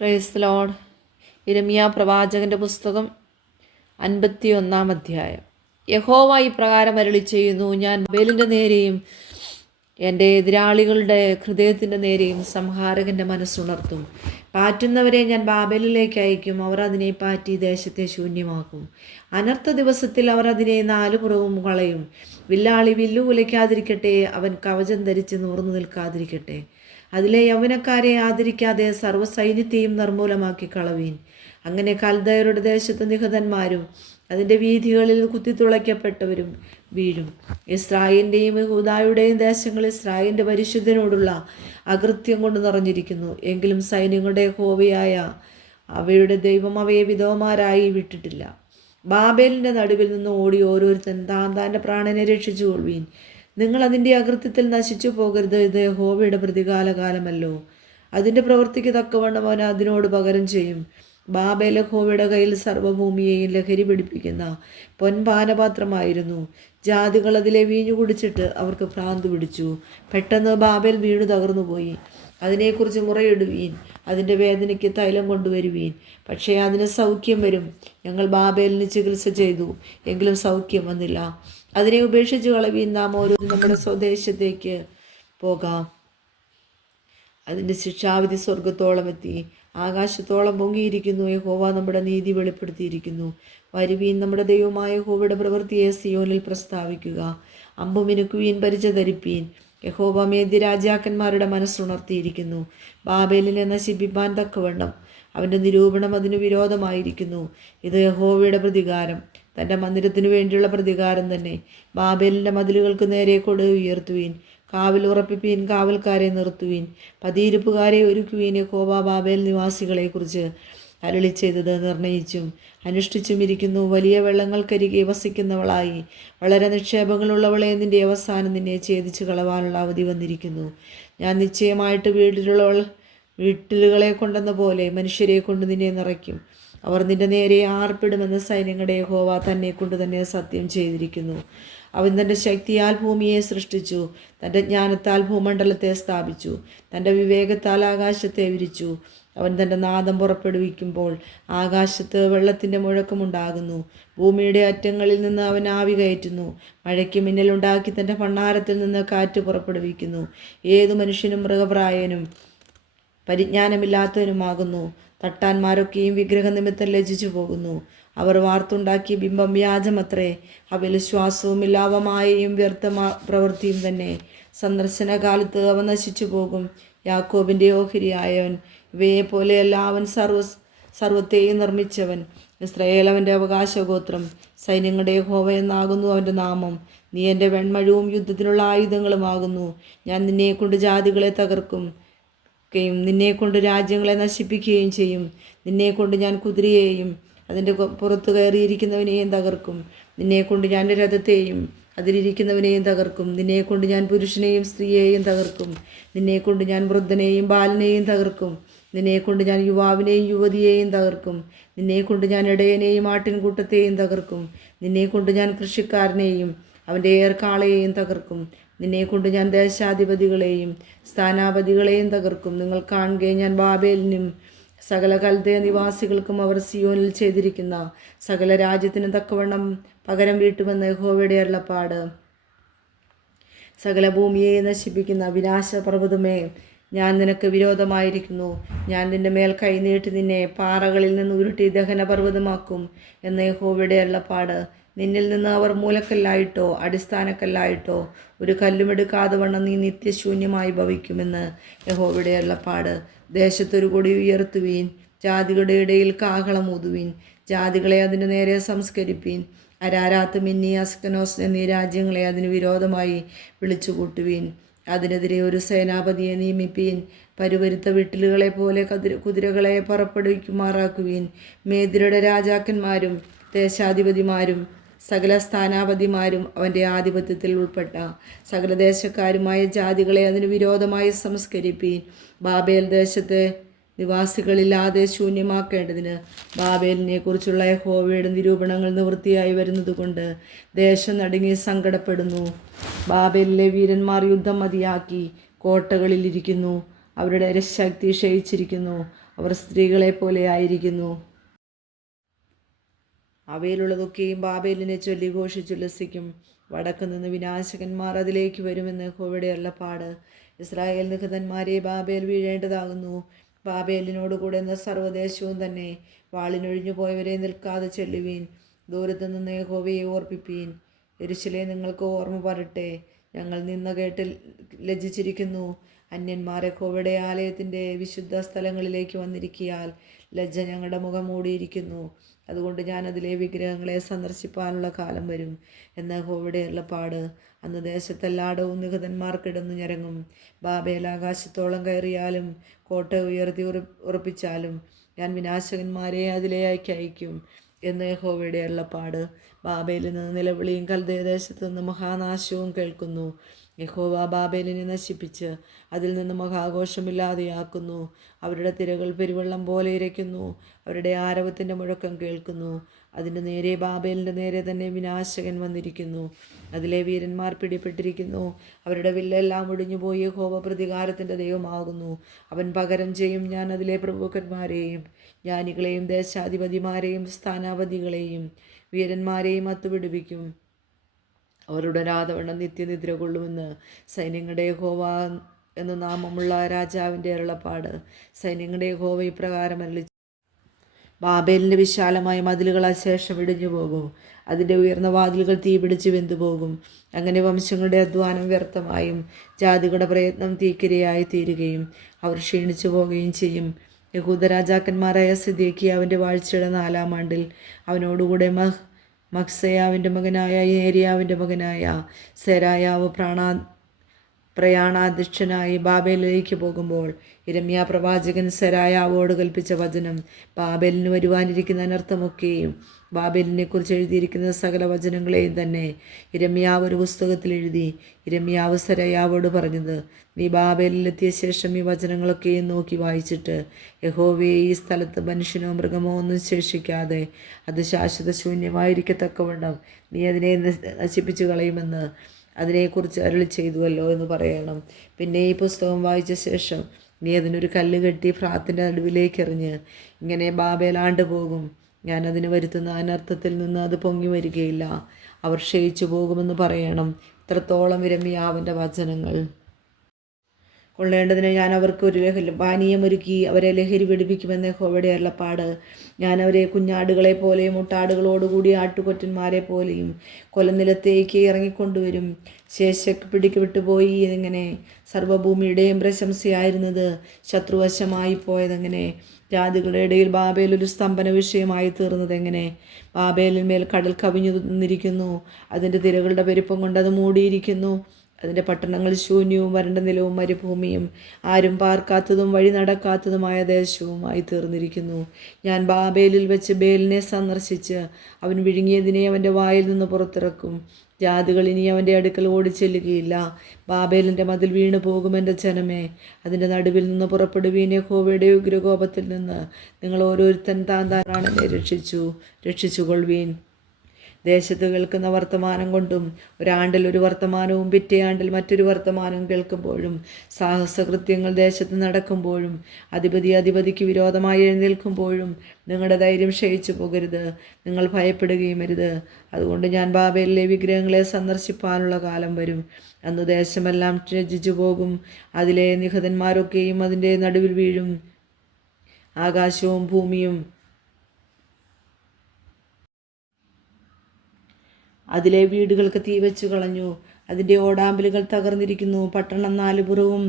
Praise Lord. യിരെമ്യാ പ്രവാചകന്റെ പുസ്തകം 51 അധ്യായം. യഹോവ ഇപ്രകാരം അരുളിച്ചെയ്യുന്നു, ഞാൻ ബാബേലിൻ്റെ നേരെയും എൻ്റെ എതിരാളികളുടെ ഹൃദയത്തിൻ്റെ നേരെയും സംഹാരകൻ്റെ മനസ്സുണർത്തും. പാറ്റുന്നവരെ ഞാൻ ബാബേലിലേക്ക് അയക്കും. അവർ അതിനെ പാറ്റി ദേശത്തെ ശൂന്യമാക്കും. അനർത്ഥ ദിവസത്തിൽ അവർ അതിനെ നാലുപുറവും കളയും. വില്ലാളി വില്ലു കുലയ്ക്കാതിരിക്കട്ടെ, അവൻ കവചം ധരിച്ച് നിവർന്നു നിൽക്കാതിരിക്കട്ടെ. അതിലെ യൗവനക്കാരെ ആദരിക്കാതെ സർവ്വസൈന്യത്തെയും നിർമൂലമാക്കി കളവീൻ. അങ്ങനെ കൽദയരുടെ ദേശത്ത് നിഹതന്മാരും അതിൻ്റെ വീഥികളിൽ കുത്തിത്തുളയ്ക്കപ്പെട്ടവരും വീഴും. ഇസ്രായേലിൻ്റെയും യഹൂദായുടെയും ദേശങ്ങൾ ഇസ്രായേലിൻ്റെ പരിശുദ്ധനോടുള്ള അകൃത്യം കൊണ്ട് നിറഞ്ഞിരിക്കുന്നു. എങ്കിലും സൈന്യങ്ങളുടെ യഹോവയായ അവയുടെ ദൈവം അവയെ വിധവമാരായി വിട്ടിട്ടില്ല. ബാബേലിൻ്റെ നടുവിൽ നിന്ന് ഓടി ഓരോരുത്തൻ താൻ്റെ പ്രാണനെ രക്ഷിച്ചു കൊള്ളുവീൻ. നിങ്ങൾ അതിൻ്റെ അകൃത്യത്തിൽ നശിച്ചു പോകരുത്. ഇത് യഹോവയുടെ പ്രതികാലകാലമല്ലോ. അതിൻ്റെ പ്രവൃത്തിക്ക് തക്കവണ്ണം അവൻ അതിനോട് പകരം ചെയ്യും. ബാബേൽ യഹോവയുടെ കയ്യിൽ സർവ്വഭൂമിയെയും ലഹരി പിടിപ്പിക്കുന്ന പൊൻപാനപാത്രമായിരുന്നു. ജാതികൾ അതിലെ വീഞ്ഞു കുടിച്ചിട്ട് അവർക്ക് ഭ്രാന്ത് പിടിച്ചു. പെട്ടെന്ന് ബാബേൽ വീണു തകർന്നുപോയി. അതിനെക്കുറിച്ച് മുറയിടുവീൻ. അതിൻ്റെ വേദനയ്ക്ക് തൈലം കൊണ്ടുവരുവീൻ. പക്ഷേ അതിന് സൗഖ്യം വരും. ഞങ്ങൾ ബാബേലിന് ചികിത്സ ചെയ്തു, എങ്കിലും സൗഖ്യം വന്നില്ല. അതിനെ ഉപേക്ഷിച്ച് കളവീൻ. നാം ഓരോന്നും നമ്മുടെ സ്വദേശത്തേക്ക് പോകാം. അതിൻ്റെ ശിക്ഷാവിധി സ്വർഗത്തോളം എത്തി, ആകാശത്തോളം പൊങ്ങിയിരിക്കുന്നു. യഹോവ നമ്മുടെ നീതി വെളിപ്പെടുത്തിയിരിക്കുന്നു. വരുവീൻ, നമ്മുടെ ദൈവമായ യഹോവയുടെ പ്രവൃത്തിയെ സിയോനിൽ പ്രസ്താവിക്കുക. അമ്പു മിനുക്കുവീൻ, പരിച ധരിപ്പീൻ. യഹോവ മേദ്യ രാജാക്കന്മാരുടെ മനസ്സുണർത്തിയിരിക്കുന്നു. ബാബേലിനെ നശിപ്പിപ്പാൻ തക്കവണ്ണം അവൻ്റെ നിരൂപണം അതിനു വിരോധമായിരിക്കുന്നു. ഇത് യഹോവയുടെ പ്രതികാരം, തൻ്റെ മന്ദിരത്തിനു വേണ്ടിയുള്ള പ്രതികാരം തന്നെ. ബാബേലിൻ്റെ മതിലുകൾക്ക് നേരെ കൊടി ഉയർത്തുവീൻ. കാവൽ ഉറപ്പിപ്പീൻ. കാവൽക്കാരെ നിർത്തുവീൻ. പതിയിരുപ്പുകാരെ ഒരുക്കുവീൻ. യഹോവ ബാബേൽ നിവാസികളെക്കുറിച്ച് അരുളി ചെയ്തത് നിർണയിച്ചും അനുഷ്ഠിച്ചും ഇരിക്കുന്നു. വലിയ വെള്ളങ്ങൾക്കരികെ വസിക്കുന്നവളായി വളരെ നിക്ഷേപങ്ങളുള്ളവളെ, നിൻ്റെ അവസാനം നിന്നെ ഛേദിച്ച് കളവാനുള്ള അവധി വന്നിരിക്കുന്നു. ഞാൻ നിശ്ചയമായിട്ട് വീട്ടിലുകളെ കൊണ്ടെന്ന പോലെ മനുഷ്യരെ കൊണ്ട് നിന്നെ നിറയ്ക്കും. അവർ നിന്റെ നേരെ ആർപ്പിടുമെന്ന് സൈന്യങ്ങളുടെ യഹോവ തന്നെ കൊണ്ട് തന്നെ സത്യം ചെയ്തിരിക്കുന്നു. അവൻ തൻ്റെ ശക്തിയാൽ ഭൂമിയെ സൃഷ്ടിച്ചു. തൻ്റെ ജ്ഞാനത്താൽ ഭൂമണ്ഡലത്തെ സ്ഥാപിച്ചു. തൻ്റെ വിവേകത്താൽ ആകാശത്തെ വിരിച്ചു. അവൻ തൻ്റെ നാദം പുറപ്പെടുവിക്കുമ്പോൾ ആകാശത്ത് വെള്ളത്തിൻ്റെ മുഴക്കമുണ്ടാകുന്നു. ഭൂമിയുടെ അറ്റങ്ങളിൽ നിന്ന് അവൻ ആവി കയറ്റുന്നു. മഴയ്ക്ക് മിന്നലുണ്ടാക്കി തൻ്റെ ഭണ്ഡാരത്തിൽ നിന്ന് കാറ്റ് പുറപ്പെടുവിക്കുന്നു. ഏതു മനുഷ്യനും മൃഗപ്രായനും പരിജ്ഞാനമില്ലാത്തവനുമാകുന്നു. തട്ടാന്മാരൊക്കെയും വിഗ്രഹനിമിത്തം ലജ്ജിച്ചു പോകുന്നു. അവർ വാർത്തുണ്ടാക്കിയ ബിംബം വ്യാജമത്രേ. അവയിൽ ശ്വാസവും ഇല്ലാവമായയും വ്യർത്ഥ പ്രവൃത്തിയും തന്നെ. സന്ദർശനകാലത്ത് അവൻ നശിച്ചു പോകും. യാക്കോബിൻ്റെ ഓഹരിയായവൻ ഇവയെപ്പോലെയല്ല. അവൻ സർവത്തെയും നിർമ്മിച്ചവൻ. ഇസ്രായേൽ അവൻ്റെ അവകാശഗോത്രം. സൈന്യങ്ങളുടെ യഹോവ എന്നാകുന്നു അവൻ്റെ നാമം. നീ എൻ്റെ വെൺമഴവും യുദ്ധത്തിനുള്ള ആയുധങ്ങളുമാകുന്നു. ഞാൻ നിന്നെക്കൊണ്ട് ജാതികളെ തകർക്കും, നിന്നെക്കൊണ്ട് രാജ്യങ്ങളെ നശിപ്പിക്കുകയും ചെയ്യും. നിന്നെക്കൊണ്ട് ഞാൻ കുതിരയെയും അതിൻ്റെ പുറത്ത് കയറിയിരിക്കുന്നവനെയും തകർക്കും. നിന്നെക്കൊണ്ട് ഞാൻ രഥത്തെയും അതിലിരിക്കുന്നവനെയും തകർക്കും. നിന്നെക്കൊണ്ട് ഞാൻ പുരുഷനെയും സ്ത്രീയെയും തകർക്കും. നിന്നെക്കൊണ്ട് ഞാൻ വൃദ്ധനെയും ബാലനെയും തകർക്കും. നിന്നെക്കൊണ്ട് ഞാൻ യുവാവിനെയും യുവതിയെയും തകർക്കും. നിന്നെക്കൊണ്ട് ഞാൻ ഇടയനെയും ആട്ടിൻകൂട്ടത്തെയും തകർക്കും. നിന്നെക്കൊണ്ട് ഞാൻ കൃഷിക്കാരനെയും അവൻ്റെ ഏർക്കാളയെയും തകർക്കും. നിന്നെക്കൊണ്ട് ഞാൻ ദേശാധിപതികളെയും സ്ഥാനാപതികളെയും തകർക്കും. നിങ്ങൾ കാണുകെ ഞാൻ ബാബേലിനും സകല കൽദയ നിവാസികൾക്കും അവർ സിയോനിൽ ചെയ്തിരിക്കുന്ന സകല രാജ്യത്തിനും തക്കവണ്ണം പകരം വീട്ടുമെന്ന് യഹോവയുടെ അരുളപ്പാട്. സകല ഭൂമിയെ നശിപ്പിക്കുന്ന വിനാശപർവ്വതമേ, ഞാൻ നിനക്ക് വിരോധമായിരിക്കുന്നു. ഞാൻ നിന്റെ മേൽ കൈനീട്ടി നിന്നെ പാറകളിൽ നിന്ന് ഉരുട്ടി ദഹനപർവ്വതമാക്കും എന്ന് യഹോവയുടെ അരുളപ്പാട്. നിന്നിൽ നിന്ന് അവർ മൂലക്കല്ലായിട്ടോ അടിസ്ഥാനക്കല്ലായിട്ടോ ഒരു കല്ലുമെടുക്കാതെ വണ്ണം നീ നിത്യശൂന്യമായി ഭവിക്കുമെന്ന് യഹോവയുടെ അരുളപ്പാട്. ദേശത്തൊരു കൊടി ഉയർത്തുവീൻ. ജാതികളുടെ ഇടയിൽ കാഹളമൂതുവീൻ. ജാതികളെ അതിന് നേരെ സംസ്കരിപ്പീൻ. അരാരാത്ത്, മിന്നി, അസ്കനോസ് എന്നീ രാജ്യങ്ങളെ അതിന് വിരോധമായി വിളിച്ചുകൂട്ടുവീൻ. അതിനെതിരെ ഒരു സേനാപതിയെ നിയമിപ്പീൻ. പരുവരുത്ത വിട്ടിലുകളെ പോലെ കുതിരകളെ പുറപ്പെടുവിക്കുമാറാക്കുവീൻ. മേദ്യരുടെ രാജാക്കന്മാരും ദേശാധിപതിമാരും സകല സ്ഥാനാപതിമാരും അവൻ്റെ ആധിപത്യത്തിൽ ഉൾപ്പെട്ട സകല ദേശക്കാരുമായ ജാതികളെ അതിന് വിരോധമായി സംസ്കരിപ്പീൻ. ബാബേൽ ദേശത്തെ നിവാസികളില്ലാതെ ശൂന്യമാക്കേണ്ടതിന് ബാബേലിനെ കുറിച്ചുള്ള യഹോവയുടെ നിരൂപണങ്ങൾ നിവൃത്തിയായി വരുന്നതുകൊണ്ട് ദേശം നടുങ്ങി സങ്കടപ്പെടുന്നു. ബാബേലിലെ വീരന്മാർ യുദ്ധം മതിയാക്കി കോട്ടകളിലിരിക്കുന്നു. അവരുടെ ശക്തി ക്ഷയിച്ചിരിക്കുന്നു. അവർ സ്ത്രീകളെ പോലെ ആയിരിക്കുന്നു. അവയിലുള്ളതൊക്കെയും ബാബേലിനെ ചൊല്ലി ഘോഷിച്ചുല്ലസിക്കും. വടക്കു നിന്ന് വിനാശകന്മാർ അതിലേക്ക് വരുമെന്ന് യഹോവയുടെ അരുളപ്പാട്. Israel നിഹതന്മാരെ Babel വീഴേണ്ടതാകുന്നു. ബാബേലിനോടുകൂടെ എന്ന സർവ്വദേശവും തന്നെ. വാളിനൊഴിഞ്ഞു പോയവരെ നിൽക്കാതെ ചെല്ലുവീൻ. ദൂരത്തു നിന്ന് യഹോവയെ ഓർപ്പിപ്പീൻ. യെരൂശലേം നിങ്ങൾക്ക് ഓർമ്മ വരട്ടെ. ഞങ്ങൾ നിന്ന കേട്ട് ലജ്ജിച്ചിരിക്കുന്നു. അന്യന്മാർ യഹോവയുടെ ആലയത്തിൻ്റെ വിശുദ്ധ സ്ഥലങ്ങളിലേക്ക് വന്നിരിക്കിയാൽ ലജ്ജ ഞങ്ങളുടെ മുഖം മൂടിയിരിക്കുന്നു. അതുകൊണ്ട് ഞാൻ അതിലെ വിഗ്രഹങ്ങളെ സന്ദർശിപ്പാനുള്ള കാലം വരും എന്ന യഹോവയുടെ അരുളപ്പാട്. അന്ന് ദേശത്തെല്ലായിടവും നിഹതന്മാർ കിടന്നു ഞരങ്ങും. ബാബേൽ ആകാശത്തോളം കയറിയാലും കോട്ട ഉയർത്തി ഉറപ്പിച്ചാലും ഞാൻ വിനാശകന്മാരെ അതിലേക്ക് അയക്കും എന്ന് യഹോവയുടെ അരുളപ്പാട്. ബാബേലിൽ നിന്ന് നിലവിളിയും കൽദയദേശത്തു നിന്ന് മഹാനാശവും കേൾക്കുന്നു. യഹോവ ബാബേലിനെ നശിപ്പിച്ച് അതിൽ നിന്ന് മഹാഘോഷമില്ലാതെയാക്കുന്നു. അവരുടെ തിരകൾ പെരുവെള്ളം പോലെ ഇരയ്ക്കുന്നു. അവരുടെ ആരവത്തിൻ്റെ മുഴക്കം കേൾക്കുന്നു. അതിൻ്റെ നേരെ ബാബേലിൻ്റെ നേരെ തന്നെ വിനാശകൻ വന്നിരിക്കുന്നു. അതിലെ വീരന്മാർ പിടിപ്പെട്ടിരിക്കുന്നു. അവരുടെ വില്ലെല്ലാം ഒടിഞ്ഞുപോയി. യഹോവ പ്രതികാരത്തിൻ്റെ ദൈവമാകുന്നു. അവൻ പകരം ചെയ്യും. ഞാൻ അതിലെ പ്രഭുക്കന്മാരെയും ജ്ഞാനികളെയും ദേശാധിപതിമാരെയും സ്ഥാനാപതികളെയും വീരന്മാരെയും അത്തുപിടിപ്പിക്കും. അവരുടെ രാധവണ്ണം നിത്യനിദ്ര കൊള്ളുമെന്ന് സൈന്യങ്ങളുടെ യഹോവ എന്നു നാമമുള്ള രാജാവിൻ്റെ അരുളപ്പാട്. സൈന്യങ്ങളുടെ യഹോവ ഇപ്രകാരം അരുളി: ബാബേലിൻ്റെ വിശാലമായ മതിലുകൾ അശേഷം ഇടിഞ്ഞു പോകും. അതിൻ്റെ ഉയർന്ന വാതിലുകൾ തീപിടിച്ച് വെന്തുപോകും. അങ്ങനെ വംശങ്ങളുടെ അധ്വാനം വ്യർത്ഥമായും ജാതികളുടെ പ്രയത്നം തീക്കിരയായി തീരുകയും അവർ ക്ഷീണിച്ചു പോവുകയും ചെയ്യും. യഹൂദ രാജാക്കന്മാരായ സിദെക്കീയാവിൻ്റെ വാഴ്ചയുടെ 4-ാം ആണ്ടിൽ അവനോടുകൂടെ മക്സയാവിൻ്റെ മകനായ ഏരിയാവിൻ്റെ മകനായ സെരായാവ് പ്രയാണാധ്യക്ഷനായി ബാബേലിലേക്ക് പോകുമ്പോൾ യിരെമ്യാ പ്രവാചകൻ സെരായാവോട് കൽപ്പിച്ച വചനം: ബാബേലിന് വരുവാനിരിക്കുന്ന അനർത്ഥമൊക്കെയും ബാബേലിനെക്കുറിച്ച് എഴുതിയിരിക്കുന്ന സകല വചനങ്ങളെയും തന്നെ യിരെമ്യാവ് ഒരു പുസ്തകത്തിൽ എഴുതി. യിരെമ്യാവ് സെരായാവോട് പറഞ്ഞത്: നീ ബാബേലിലെത്തിയ ശേഷം ഈ വചനങ്ങളൊക്കെയും നോക്കി വായിച്ചിട്ട് യഹോവയെ ഈ സ്ഥലത്ത് മനുഷ്യനോ മൃഗമോ ഒന്നും ശേഷിക്കാതെ അത് ശാശ്വത ശൂന്യമായിരിക്കത്തക്കവണ്ണം നീ അതിനെ നശിപ്പിച്ചു കളയുമെന്ന് അതിനെക്കുറിച്ച് അരുളി ചെയ്തുവല്ലോ എന്ന് പറയണം. പിന്നെ ഈ പുസ്തകം വായിച്ച ശേഷം നീ അതിനൊരു കല്ല് കെട്ടി ഫ്രാത്തിൻ്റെ നടുവിലേക്ക് എറിഞ്ഞ് ഇങ്ങനെ: ബാബേൽ പോകും. ഞാൻ അതിന് വരുത്തുന്ന അനർത്ഥത്തിൽ നിന്ന് അത് പൊങ്ങി വരികയില്ല. അവർ ക്ഷയിച്ചു പോകുമെന്ന് പറയണം. ഇത്രത്തോളം യിരെമ്യാവിൻ്റെ വചനങ്ങൾ. കൊള്ളേണ്ടതിന് ഞാൻ അവർക്ക് ഒരു പാനീയമൊരുക്കി അവരെ ലഹരി പിടിപ്പിക്കുമെന്ന് യഹോവയുടെ അരുളപ്പാട്. ഞാൻ അവരെ കുഞ്ഞാടുകളെ പോലെയും മുട്ടാടുകളോടുകൂടി ആട്ടുകൊറ്റന്മാരെ പോലെയും കൊലനിലത്തേക്ക് ഇറങ്ങിക്കൊണ്ടുവരും. ശേഷക്ക് പിടിക്കപ്പെട്ടുപോയി എങ്ങനെ? സർവ്വഭൂമിയുടെയും പ്രശംസയായിരുന്നത് ശത്രുവശമായി പോയതെങ്ങനെ? ജാതികളുടെ ഇടയിൽ ബാബേൽ ഒരു സ്തംഭന വിഷയമായി തീർന്നതെങ്ങനെ? ബാബേലിന്മേൽ കടൽ കവിഞ്ഞു നിന്നിരിക്കുന്നു. അതിൻ്റെ തിരകളുടെ പെരുപ്പം കൊണ്ട് അത് മൂടിയിരിക്കുന്നു. അതിൻ്റെ പട്ടണങ്ങൾ ശൂന്യവും വരണ്ട നിലവും മരുഭൂമിയും ആരും പാർക്കാത്തതും വഴി നടക്കാത്തതുമായ ദേശവുമായി തീർന്നിരിക്കുന്നു. ഞാൻ ബാബേലിൽ വെച്ച് ബേലിനെ സന്ദർശിച്ച് അവൻ വിഴുങ്ങിയതിനെ അവൻ്റെ വായിൽ നിന്ന് പുറത്തിറക്കും. ജാതികൾ ഇനി അവൻ്റെ അടുക്കൽ ഓടിച്ചെല്ലുകയില്ല. ബാബേലിൻ്റെ മതിൽ വീണു പോകും. എൻ്റെ ജനമേ, അതിൻ്റെ നടുവിൽ നിന്ന് പുറപ്പെടുവീൻ. യഹോവയുടെ ഉഗ്രകോപത്തിൽ നിന്ന് നിങ്ങൾ ഓരോരുത്തൻ താന്താറാണെന്നെ രക്ഷിച്ചുകൊള്ളുവീൻ. ദേശത്ത് കേൾക്കുന്ന വർത്തമാനം കൊണ്ടും ഒരാണ്ടിൽ ഒരു വർത്തമാനവും പിറ്റേ ആണ്ടിൽ മറ്റൊരു വർത്തമാനവും കേൾക്കുമ്പോഴും സാഹസകൃത്യങ്ങൾ ദേശത്ത് നടക്കുമ്പോഴും അധിപതിക്ക് വിരോധമായി എഴുന്നേൽക്കുമ്പോഴും നിങ്ങളുടെ ധൈര്യം ക്ഷയിച്ചു പോകരുത്. നിങ്ങൾ ഭയപ്പെടുകയും അരുത്. അതുകൊണ്ട് ഞാൻ ബാബേലിലെ വിഗ്രഹങ്ങളെ സന്ദർശിപ്പാനുള്ള കാലം വരും. അന്ന് ദേശമെല്ലാം ലജ്ജിച്ചു പോകും. അതിലെ നിഹതന്മാരൊക്കെയും അതിൻ്റെ നടുവിൽ വീഴും. ആകാശവും ഭൂമിയും അതിലെ വീടുകൾക്ക് തീവച്ചു കളഞ്ഞു. അതിൻ്റെ ഓടാമ്പലുകൾ തകർന്നിരിക്കുന്നു. പട്ടണം 4 പുറവും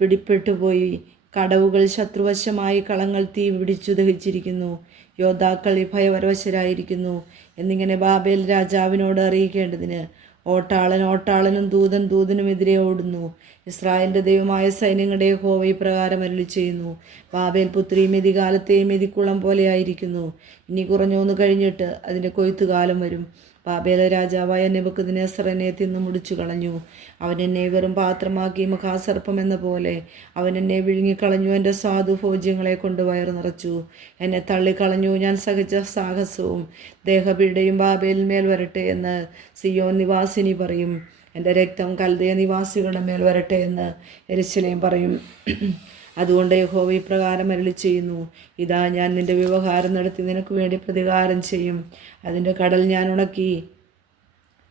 പിടിപ്പെട്ടുപോയി. കടവുകൾ ശത്രുവശമായി, കളങ്ങൾ തീ പിടിച്ചു ദഹിച്ചിരിക്കുന്നു. യോദ്ധാക്കൾ ഭയപരവശരായിരിക്കുന്നു എന്നിങ്ങനെ ബാബേൽ രാജാവിനോട് അറിയിക്കേണ്ടതിന് ഓട്ടാളനും ദൂതനുമെതിരെ ഓടുന്നു. ഇസ്രായേലിൻ്റെ ദൈവമായ സൈന്യങ്ങളുടെ യഹോവ ഇപ്രകാരം അരുളി ചെയ്യുന്നു: ബാബേൽ പുത്രി മെതികാലത്തെ മെതിക്കുളം പോലെയായിരിക്കുന്നു. ഇനി കുറഞ്ഞൊന്ന് കഴിഞ്ഞിട്ട് അതിൻ്റെ കൊയ്ത്തുകാലം വരും. ബാബേൽ രാജാവായ നെബൂഖദ്നേസർ എന്നെ തിന്നു മുടിച്ചു കളഞ്ഞു. അവൻ എന്നെ വെറും പാത്രമാക്കി. മഹാസർപ്പം എന്ന പോലെ അവൻ എന്നെ വിഴുങ്ങിക്കളഞ്ഞു. എൻ്റെ സാധുഭോജ്യങ്ങളെ കൊണ്ട് വയറു നിറച്ചു. എന്നെ തള്ളിക്കളഞ്ഞു. ഞാൻ സഹിച്ച സാഹസവും ദേഹപീഡയും ബാബേലിന്മേൽ വരട്ടെ എന്ന് സിയോൻ നിവാസിനി പറയും. എൻ്റെ രക്തം കൽദയ നിവാസികളുടെ മേൽ വരട്ടെ എന്ന് യെരൂശലേം പറയും. അതുകൊണ്ട് യഹോവ ഇപ്രകാരം അരുളി ചെയ്യുന്നു, ഇതാ ഞാൻ നിന്റെ വ്യവഹാരം നടത്തി നിനക്ക് വേണ്ടി പ്രതികാരം ചെയ്യും. അതിൻ്റെ കടൽ ഞാൻ ഉണക്കി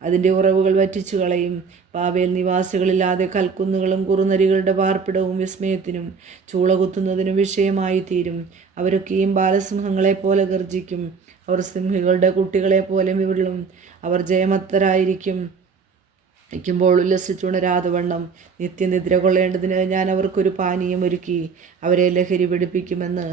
അതിൻ്റെ ഉറവുകൾ വറ്റിച്ചു കളയും. ബാബേൽ നിവാസികളില്ലാതെ കൽക്കുന്നുകളും കുറുനരികളുടെ പാർപ്പിടവും വിസ്മയത്തിനും ചൂള കുത്തുന്നതിനും വിഷയമായി തീരും. അവരൊക്കെയും ബാലസിംഹങ്ങളെപ്പോലെ ഗർജിക്കും. അവർ സിംഹികളുടെ കുട്ടികളെ പോലെ വിരളും. അവർ ജയമത്തരായിരിക്കുമ്പോൾ ഉല്ലസിച്ചുണരാതെ വണ്ണം നിത്യനിദ്ര കൊള്ളേണ്ടതിന് ഞാൻ അവർക്കൊരു പാനീയം ഒരുക്കി അവരെ ലഹരി പിടിപ്പിക്കുമെന്ന്